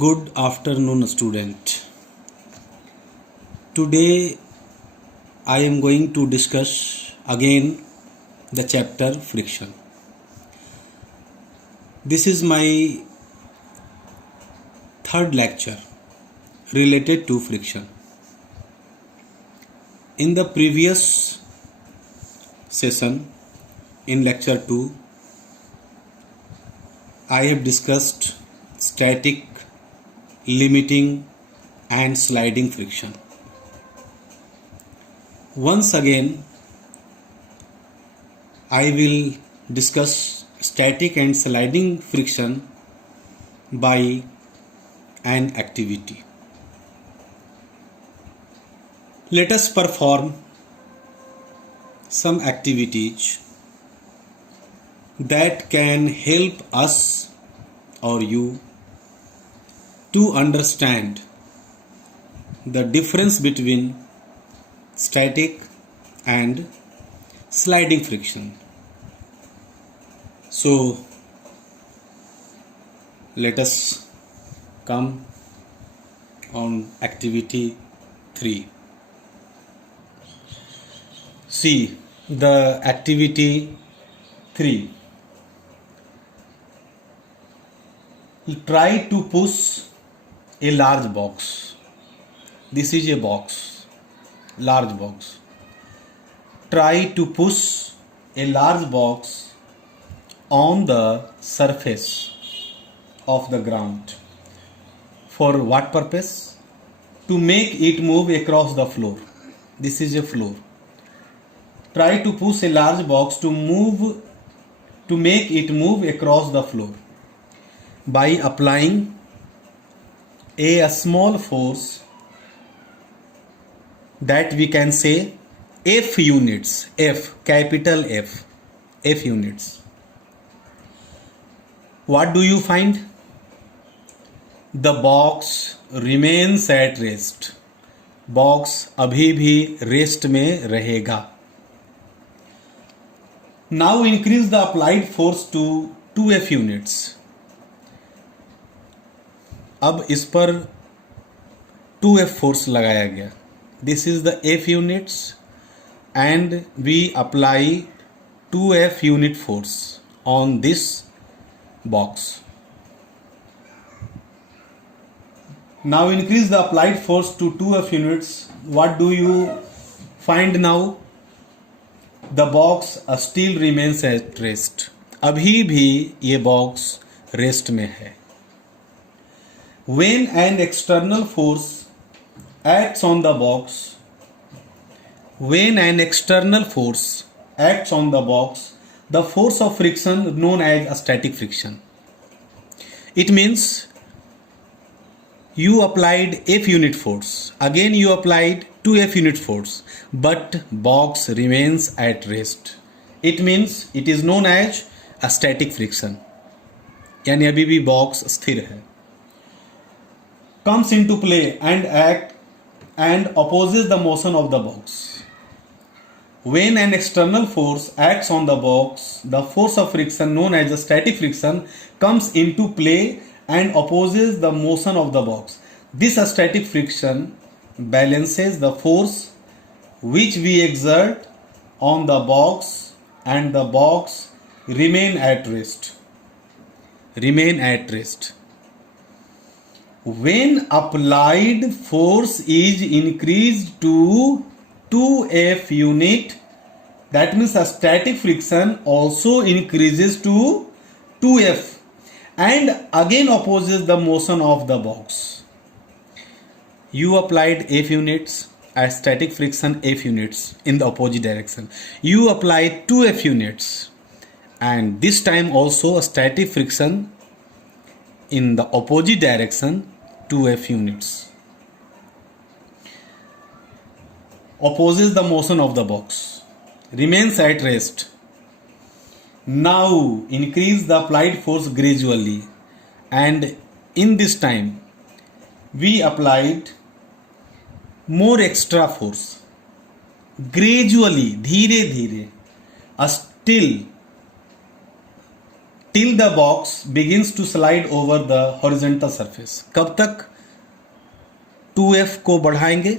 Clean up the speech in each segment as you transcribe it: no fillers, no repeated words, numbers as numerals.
Good afternoon, student. Today I am going to discuss again the chapter friction. This is my third lecture related to friction. In the previous session, in lecture 2, I have discussed static, limiting and sliding friction. Once again, I will discuss static and sliding friction by an activity. Let us perform some activities that can help us or you to understand the difference between static and sliding friction. So let us come on activity 3. See the activity 3. Try to push a large box. This is a box, large box. Try to push a large box on the surface of the ground. For what purpose? To make it move across the floor. This is a floor. Try to push a large box to make it move across the floor by applying a small force that we can say F units, F, capital F units. What do you find? The box remains at rest. Box अभी भी rest में रहेगा. Now increase the applied force to 2F units. अब इस पर 2F force लगाया गया. This is the F units and we apply 2F unit force on this box. Now increase the applied force to 2F units. What do you find now? The box still remains at rest. अभी भी ये box rest में है. When an external force acts on the box, the force of friction known as a static friction. It means you applied F unit force. Again you applied 2F unit force, but box remains at rest. It means it is known as a static friction. यानी अभी भी box स्थिर है. Comes into play and opposes the motion of the box. When an external force acts on the box, the force of friction known as the static friction comes into play and opposes the motion of the box. This static friction balances the force which we exert on the box and the box remain at rest. When applied force is increased to 2F unit, that means a static friction also increases to 2F and again opposes the motion of the box. You applied F units as static friction, F units in the opposite direction. You applied 2F units and this time also a static friction in the opposite direction, 2F units. Opposes the motion of the box. Remains at rest. Now increase the applied force gradually and in this time we applied more extra force. Gradually, धीरे धीरे, still till the box begins to slide over the horizontal surface. कब तक 2F को बढ़ाएंगे?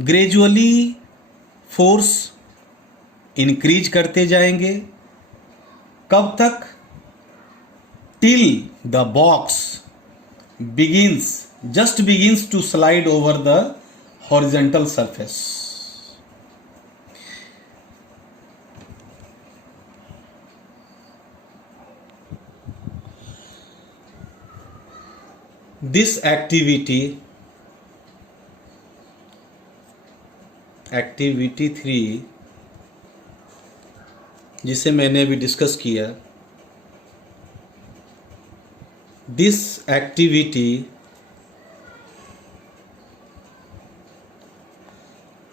Gradually force increase करते जाएंगे. कब तक? Till the box begins to slide over the horizontal surface. This activity 3 जिसे मैंने अभी डिस्कस किया, this activity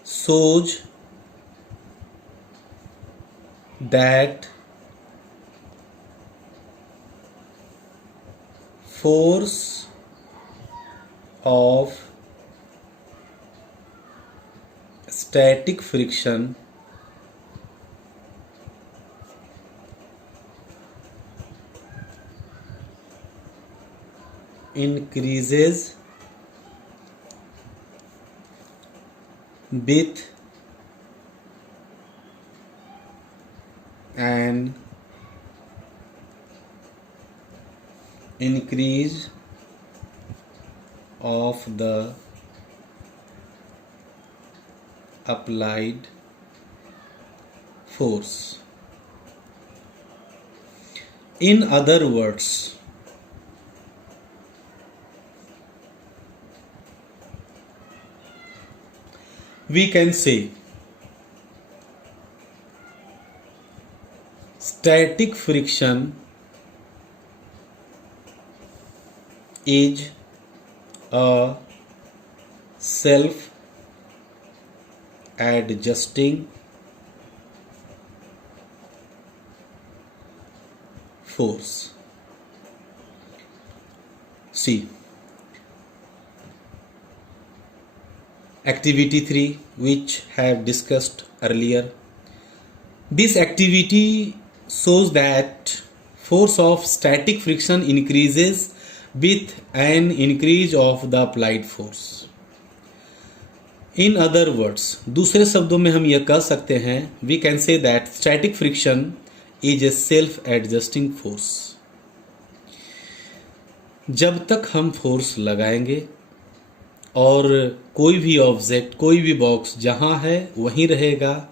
shows that force of static friction increases with an increase of the applied force. In other words, we can say static friction is a self-adjusting force. See, activity 3 which have discussed earlier. This activity shows that force of static friction increases with an increase of the applied force. In other words, दूसरे शब्दों में हम यह कह सकते हैं, we can say that static friction is a self-adjusting force. जब तक हम फोर्स लगाएंगे और कोई भी ऑब्जेक्ट, कोई भी बॉक्स जहाँ है वहीं रहेगा,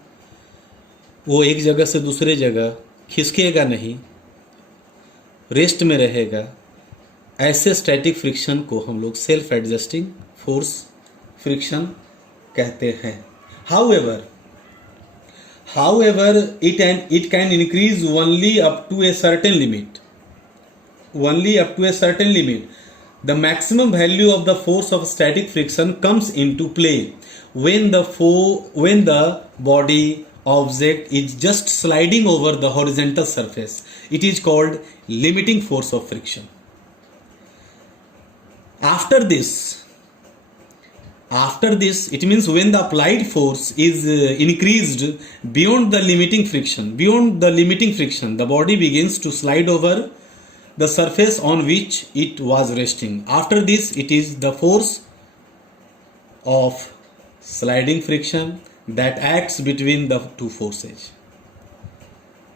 वो एक जगह से दूसरे जगह खिसकेगा नहीं, रेस्ट में रहेगा, ऐसे स्टैटिक फ्रिक्शन को हम लोग सेल्फ एडजस्टिंग फोर्स फ्रिक्शन कहते हैं. However, it can increase only up to a certain limit. The maximum value of the force of static friction comes into play when the body object is just sliding over the horizontal surface. It is called limiting force of friction. After this, it means when the applied force is increased beyond the limiting friction, the body begins to slide over the surface on which it was resting. After this, it is the force of sliding friction that acts between the two forces.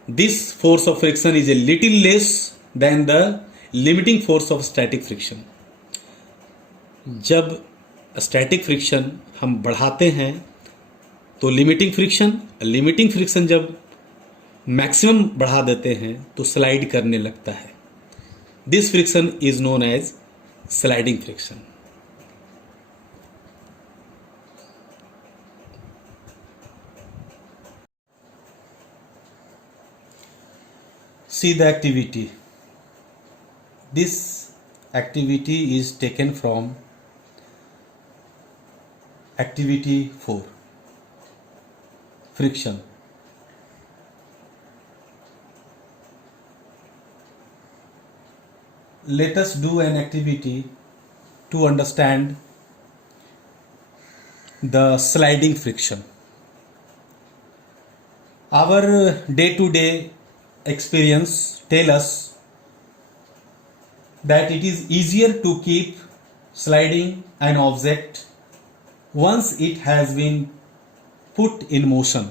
This force of friction is a little less than the limiting force of static friction. जब static friction हम बढ़ाते हैं तो limiting friction जब maximum बढ़ा देते हैं तो स्लाइड करने लगता है. This friction is known as sliding friction. See the activity. This activity is taken from activity 4, friction. Let us do an activity to understand the sliding friction. Our day-to-day experience tell us that it is easier to keep sliding an object once it has been put in motion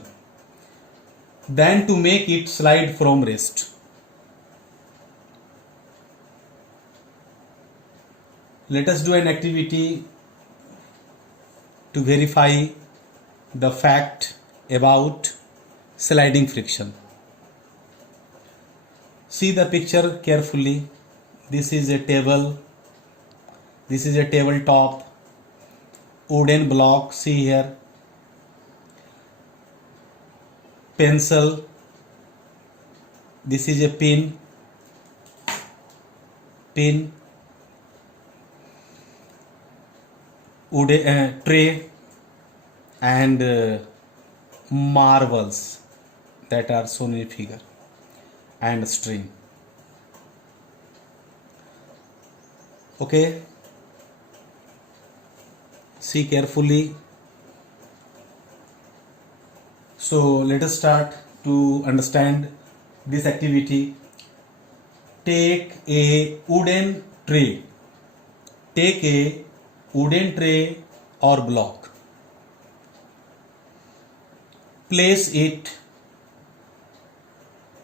than to make it slide from rest. Let us do an activity to verify the fact about sliding friction. See the picture carefully. This is a table. This is a tabletop. Wooden block. See here. Pencil. This is a pin. Wooden tray and marbles that are shown in figure and string. Okay, see carefully. So let us start to understand this activity. Take a wooden tray. Take a wooden tray or block. Place it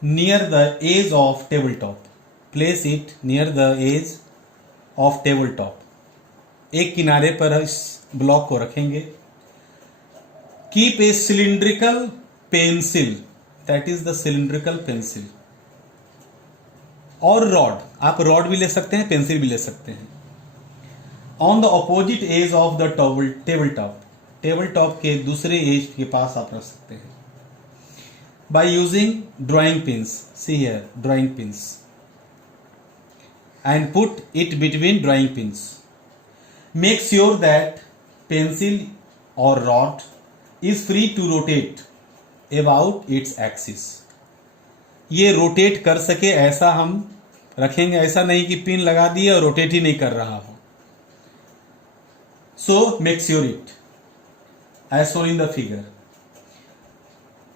near the edge of tabletop. Place it near the edge of tabletop. एक किनारे पर इस block को रखेंगे. Keep a cylindrical pencil. That is the cylindrical pencil. और rod. आप rod भी ले सकते हैं, पेंसिल भी ले सकते हैं. On the opposite edge of the tabletop. Tabletop के दूसरे एज के पास आप रख सकते हैं. By using drawing pins. See here, drawing pins. And put it between drawing pins. Make sure that pencil or rod is free to rotate about its axis. ये rotate कर सके ऐसा हम रखेंगे. ऐसा नहीं कि पिन लगा दिए और रोटेट ही नहीं कर रहा हो. So make sure it as shown in the figure.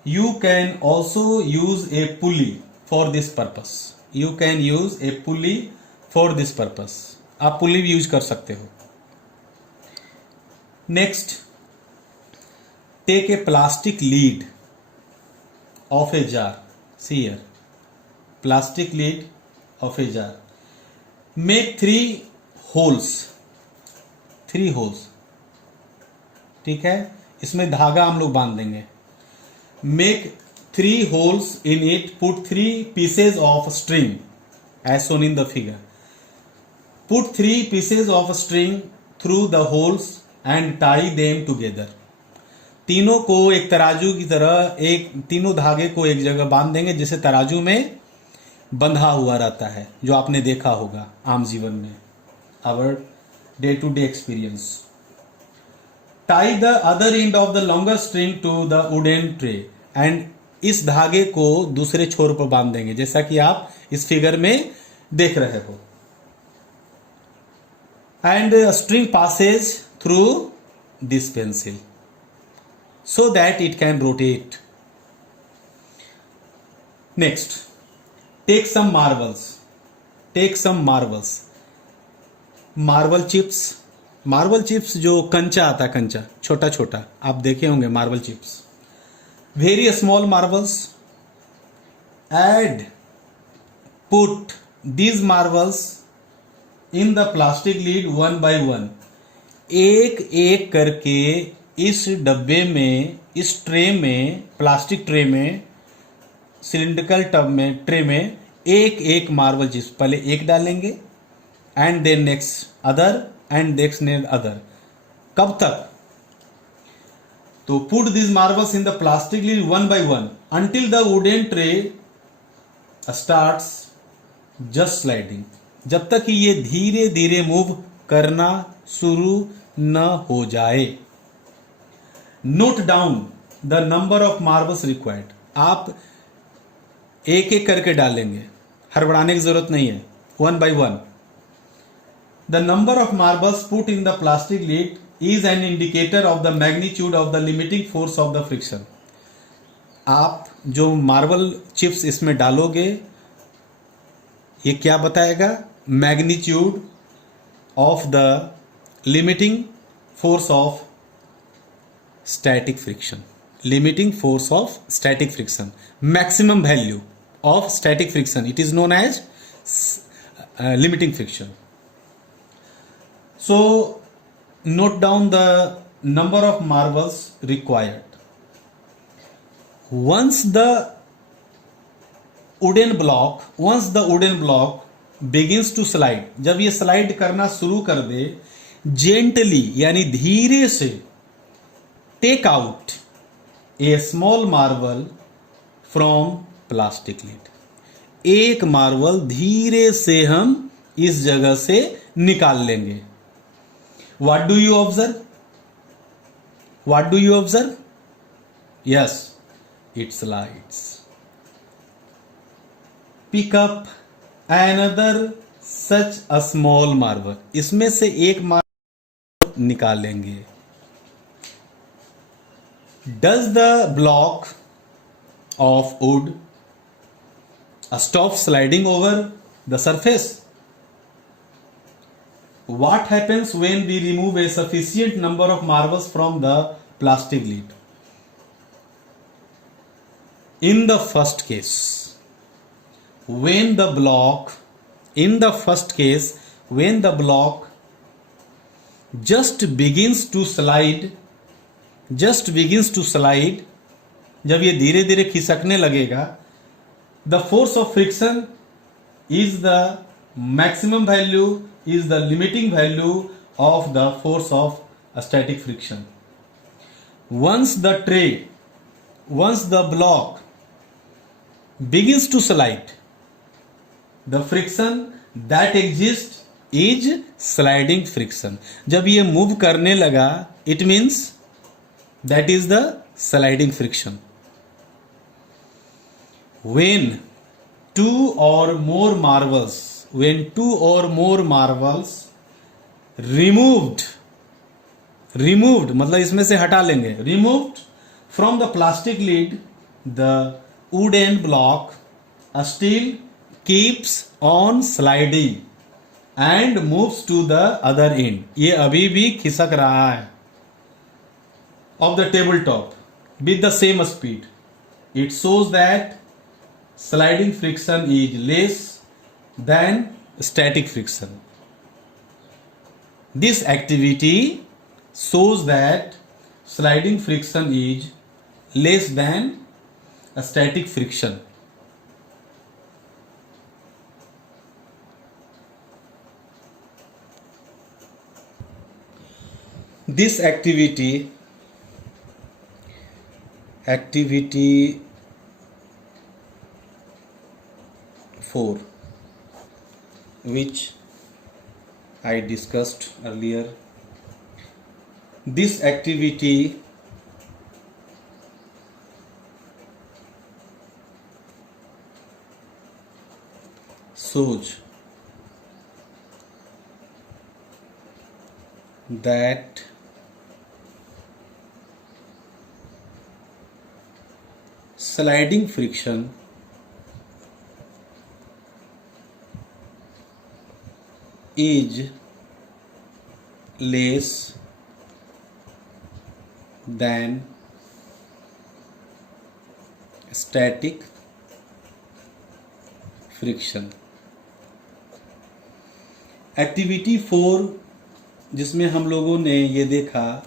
You can also use a pulley for this purpose. You can use a pulley for this purpose. आप पुली भी यूज कर सकते हो. Next, take a plastic lid of a jar. See here, plastic lid of a jar. Make 3 holes. 3 holes. ठीक है, इसमें धागा हम लोग बांध देंगे. Make 3 holes in it. Put 3 pieces of string as shown in the figure. Put 3 pieces of string through the holes and tie them together. तीनों को एक तराजू की तरह तीनों धागे को एक जगह बांध देंगे जैसे तराजू में बंधा हुआ रहता है, जो आपने देखा होगा आम जीवन में. Our day-to-day experience. Tie the other end of the longer string to the wooden tray and इस धागे को दूसरे छोर पर बांध देंगे जैसा कि आप इस फिगर में देख रहे हो. And a string passes through this pencil so that it can rotate. Next, take some marbles. Take some marbles. Marble chips. Marble chips जो कंचा आता है, कंचा छोटा छोटा आप देखे होंगे marble chips. Very small marbles. And put these marbles in the plastic lid 1 by 1. एक एक करके इस डब्बे में, इस ट्रे में, प्लास्टिक ट्रे में, सिलिंड्रिकल टब में, ट्रे में एक एक मार्बल चिप्स पहले एक डालेंगे and then next other and next other. कब तक? तो put these marbles in the plastic lid 1 by 1 until the wooden tray starts just sliding. जब तक कि ये धीरे धीरे मूव करना शुरू न हो जाए. Note down the number of marbles required. आप एक एक करके डालेंगे, हड़बड़ाने की जरूरत नहीं है. 1 by 1. The number of marbles put in the plastic lid is an indicator of the magnitude of the limiting force of the friction. आप जो मार्बल चिप्स इसमें डालोगे, ये क्या बताएगा? Magnitude of the limiting force of static friction, limiting force of static friction, maximum value of static friction, it is known as limiting friction. So note down the number of marbles required. Once the wooden block begins to slide, जब ये slide करना शुरू कर दे, gently यानी धीरे से, take out a small marble from plastic lid, एक marble धीरे से हम इस जगह से निकाल लेंगे. What do you observe? What do you observe? Yes, it slides. Pick up another such a small marble, इसमें से एक मार्बल निकाल लेंगे. Does the block of wood stop sliding over the surface? What happens when we remove a sufficient number of marbles from the plastic lid? In the first case, when the block just begins to slide, जब ये धीरे धीरे खिसकने लगेगा, the force of friction is the maximum value, is the limiting value of the force of static friction. Once the block begins to slide, the friction that exists is sliding friction. जब ये move करने लगा, it means that is the sliding friction. When two or more marbles removed मतलब इसमें से हटा लेंगे, removed from the plastic lid, the wooden block still keeps on sliding and moves to the other end. ये अभी भी खिसक रहा है of the tabletop with the same speed. It shows that sliding friction is less than static friction. This activity shows that sliding friction is less than a static friction. This activity 4, which I discussed earlier. This activity shows that sliding friction is less than static friction. Activity 4 जिसमें हम लोगों ने ये देखा,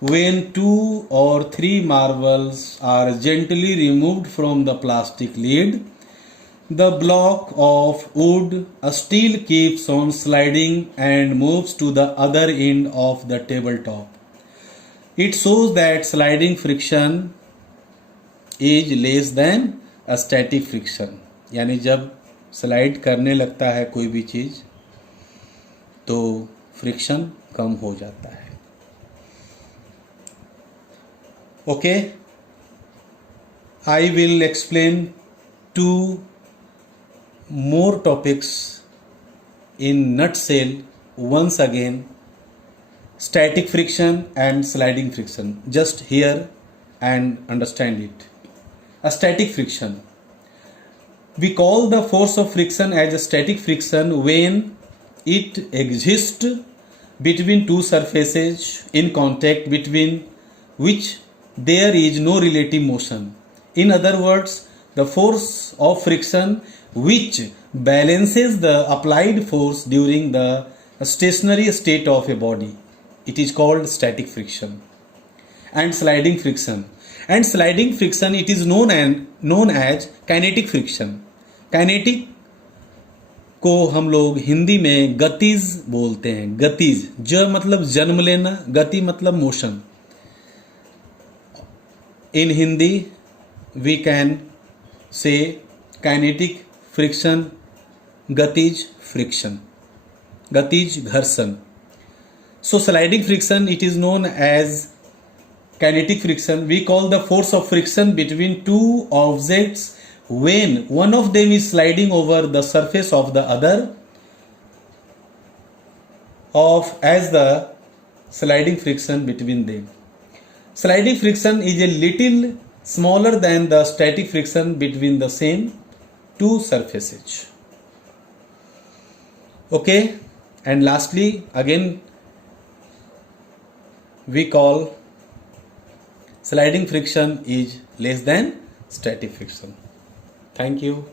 when 2 or 3 marbles are gently removed from the plastic lid, the block of wood still keeps on sliding and moves to the other end of the tabletop. It shows that sliding friction is less than a static friction. यानी जब slide करने लगता है कोई भी चीज तो friction कम हो जाता है. Okay, I will explain 2 more topics in nutshell once again. Static friction and sliding friction. Just hear and understand it. a static friction. We call the force of friction as a static friction when it exists between two surfaces in contact between which there is no relative motion. In other words, the force of friction which balances the applied force during the stationary state of a body. It is called static friction. And sliding friction. And sliding friction, it is known as kinetic friction. Kinetic को हम लोग हिंदी में गतिज बोलते हैं. गतिज, ज मतलब जन्म लेना, गति मतलब motion. In Hindi we can say kinetic friction, गतिज फ्रिक्शन, गतिज घर्षण. So sliding friction, it is known as kinetic friction. We call the force of friction between two objects when one of them is sliding over the surface of the other as the sliding friction between them. Sliding friction is a little smaller than the static friction between the same two surfaces. Okay, and lastly again we call sliding friction is less than static friction. Thank you.